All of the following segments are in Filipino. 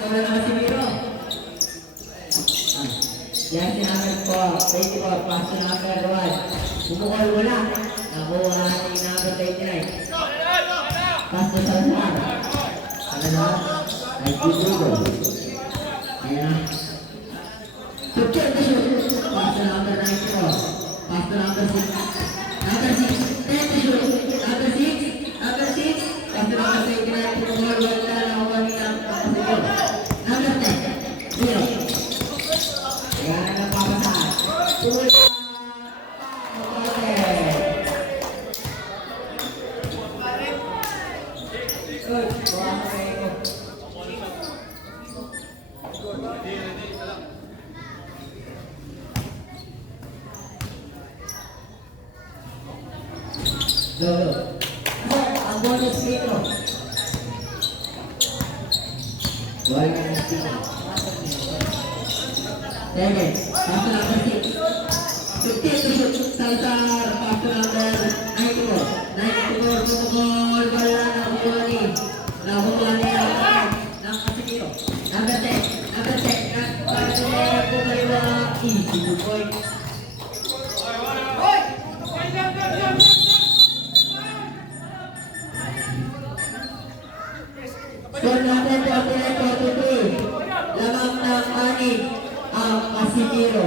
Bola na Casimiro. Yan sinabi po, 24, pass to number 1. Bumukol wala. Nakuha ni number 29. Pass to Salazar. Salazar. Ay, Gugulo. Ayan na. Pass to number 94. Pass to number 6. Number 6. Number 6. Number 6. Pass to number 29. Bumukol wala. Nakuha ni number 10. Number 10. 0. Ayan na napapasahan. Good. Ang bonus dito. Wala na ng dito. David, pass to number 6. 15 to Salazar, pass to number 94. 94, bumukol, wala na bumuli. Nakuha niya ng Casimiro. Number 10. Number 10. Casimiro, bumaliwa. Easy to point. Score natin 49-42. Lamang ng 6 ang Casimiro.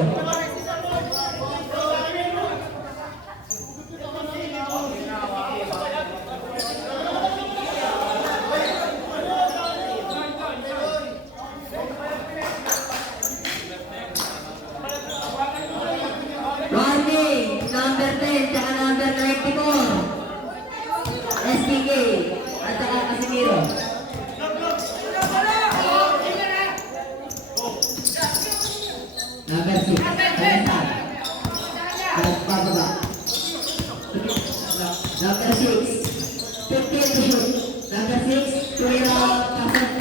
Warning! Number 10 at number 94. SPK at saka Casimiro. Number 6. Salazar. Pababa. Number 6. 15 to shoot. Number 6. Tuwira. Pasok.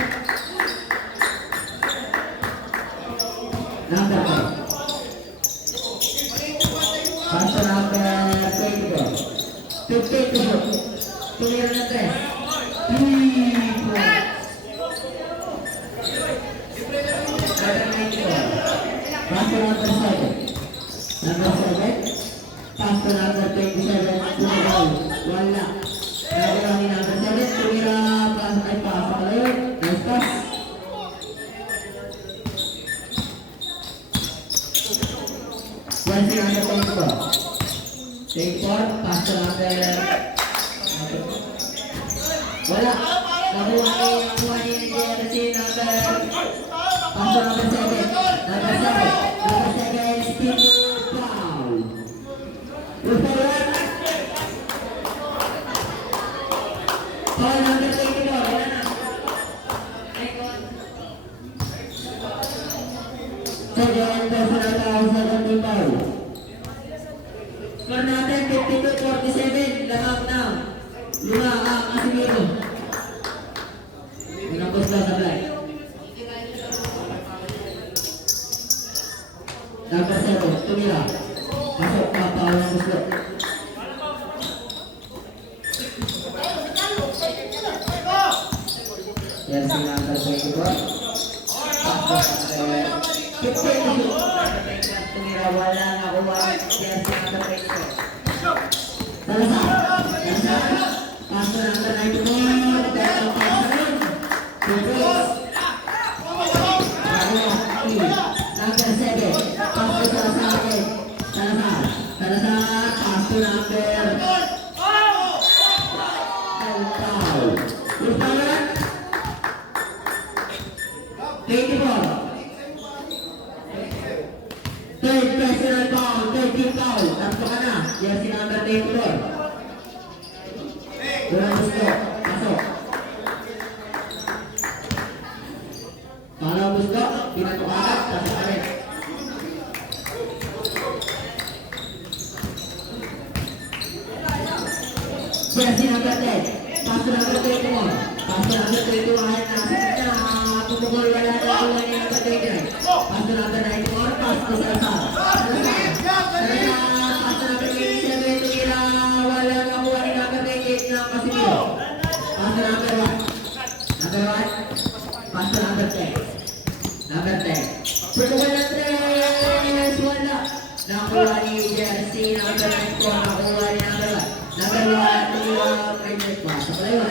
Number 5. Pass to number 24. 15 to shoot. Tuwira na 3. Pass to number 7. Number 7. Pass to number 27. Tumagaw. Wala. Nagawa ni number 7. Tumira. Pass ay pass. Ayun. Nice pass. Yan si number 24. 24. Pass to number. Wala. Nakuha ni Jersey number. Pass to number 7. Number 7. Number 7. Speed foul. Foul number 24. Wala na. Second personal foul sa dating foul. Score natin 52-47. Lamang na. 5 ang Casimiro. Pinapos na sa fly. Number 7, tumira. Pasok pa, foul ng gusto. Yan si number 24. Pasok number 15. Tumira, wala na kuha. Yan si number 24. Salazar. Pasok number 94. Pero pasok. Number 7. Pass to Salazar. Salazar. Pass to number. Foul. Who's foul? 24. Third personal foul. 13 foul. Tatlo ka na. Yan si number 24. Kurang gusto. Pasok. Kalau gusto, pinatukakan. Pasok ka rin. Jersey number 10. Pass to number 21. Pass to number 21. Ayan na. Pumukul wala na kuha ni number 29. Pass to number 94. Pass to Salazar. Salazar. Pass to number 27. Nakuha ni Jersey, number 9 po. Nakuha ni number 1. Number 1, tumiwa, private pa. Sa pala yun.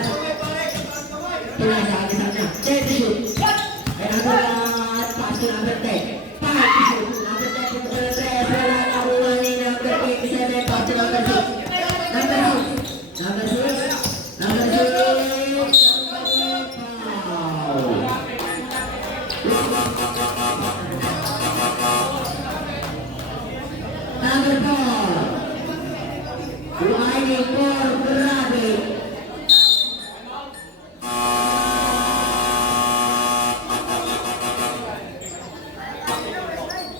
Pinasakit sa kanya. 10 to shoot. Ay number 1, pass to number 10. 5 to shoot. Number 10, pumunta na 3. Wala nakuha ni number 27, pass to number 6. Number 6. Number 6. Number 6. Foul. Number 4. Winding for Grabe.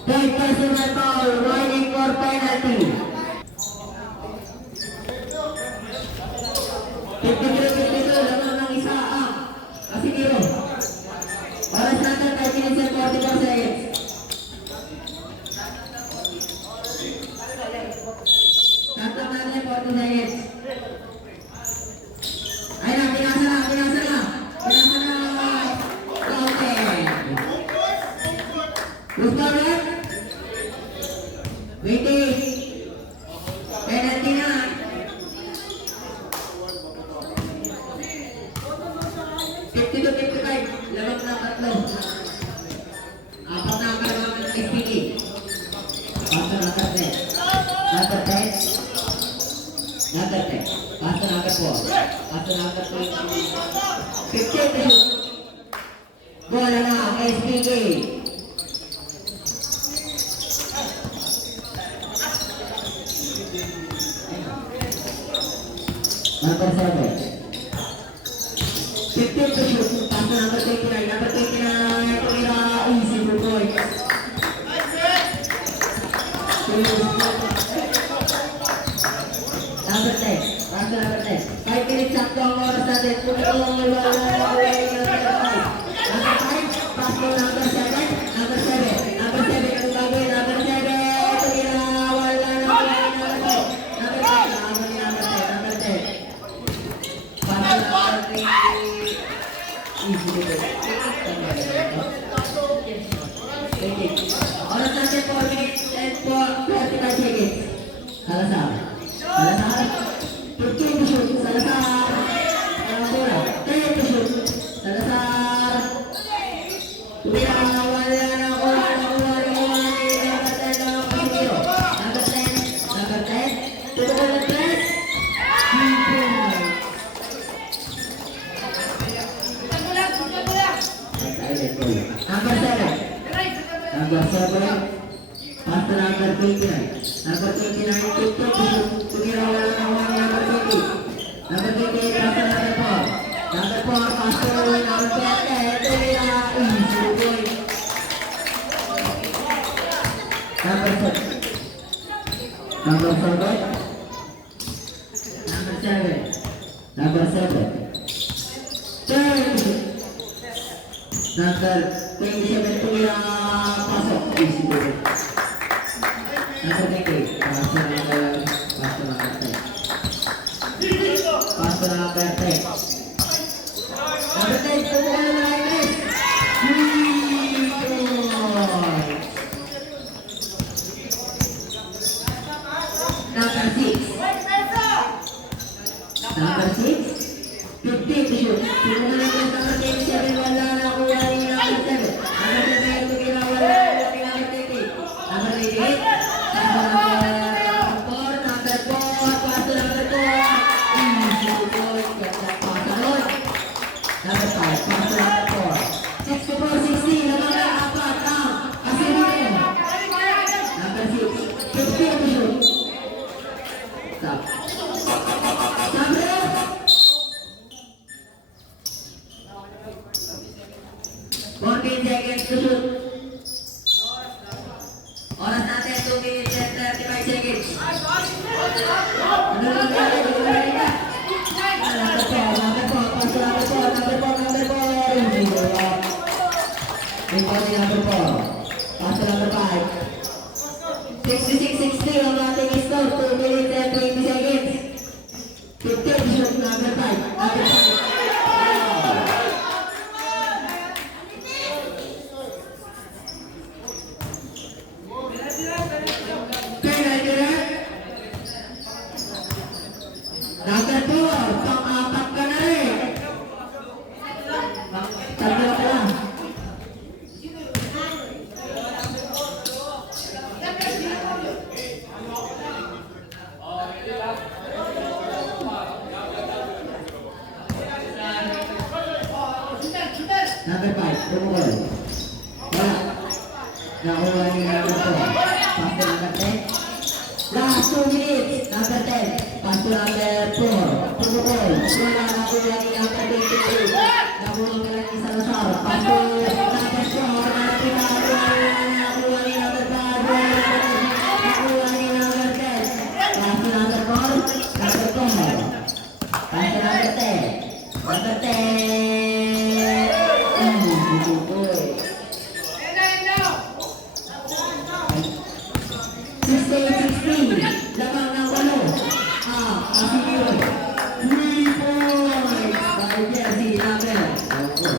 Third personal foul, winding for penalty. 53-52, laban ng isa ang Casimiro. Oras natin 5 minutes and 44 seconds. Tatlong natin 40 seconds. Ayun na, pinasa na. Pinasa na. Okay. Gusto rin? Waiting. Penalty na. 52-55. Labang na tatlo. Apat na ang kalamangan ng SPK. Pasto na tatlo. Number 10. Number 10. Pasto na agad po. Pasto na agad po. 52. Bola na ang SPK. Number 7. 15 to shoot. Pass to number 29. Number 29. Tumira. Easy for boy. Number 10. Pass to number 10. 5 minutes sakto ang oras natin. Number 5. Pass to number 7. Number 7. Number 7. Ang gagawin. Number 7. Tumira. Wala na. Number 10. Number 10. Number 10. Pass to number 3. Oras natin 4 minutes and 45 seconds. Salazar. 15 to shoot. Salazar. Bola. 10 to shoot. Salazar. Tumira. Wala na. Number 10. Number 10. Tutukan ng 10. Number 7. Number 7. Pass to number 29. Number 29. Tumira wala na number 20. Number 28. Pass to number 4. Number 4. Pass to number 20. Tumira. Easy boy. Number 7. Number 7. Number 7. Number 7. Number 27 Tumira. Pasok. Easy boy. Number 28. Pass to number 10. Pass to number 10. Number 10. Tumira na mga Ingles. Number 6. Number 6. 15 to shoot. Tumira na number 27. Wala na kuha ni number 7. Number 7. Tumira wala na kuha ni number 28. Number 88. Number 4. Number 4. Pass to number 4. Easy boy. Number 5. Pass to number 4. 64-60. Naman na apat ang Casimiro. Number 6. 15 to shoot. Stop. Number 14 seconds to shoot. Oras natin 2 minutes and 35 seconds. Ano lang natin? Number 4. Number 4. Pass to number 4. Number 4. Number 4. Number 4. Pass to number 5. 66-60 ang ating score. 2 minutes and 20 seconds. 15 to shoot. Number 5. Number 5. Nabuani number 4. Pass to number 10. Last 2 minutes. Number 10. Pass to number 4. Protocol. Wala Nabuani number 22. Nabuani lagi Salazar. Pass to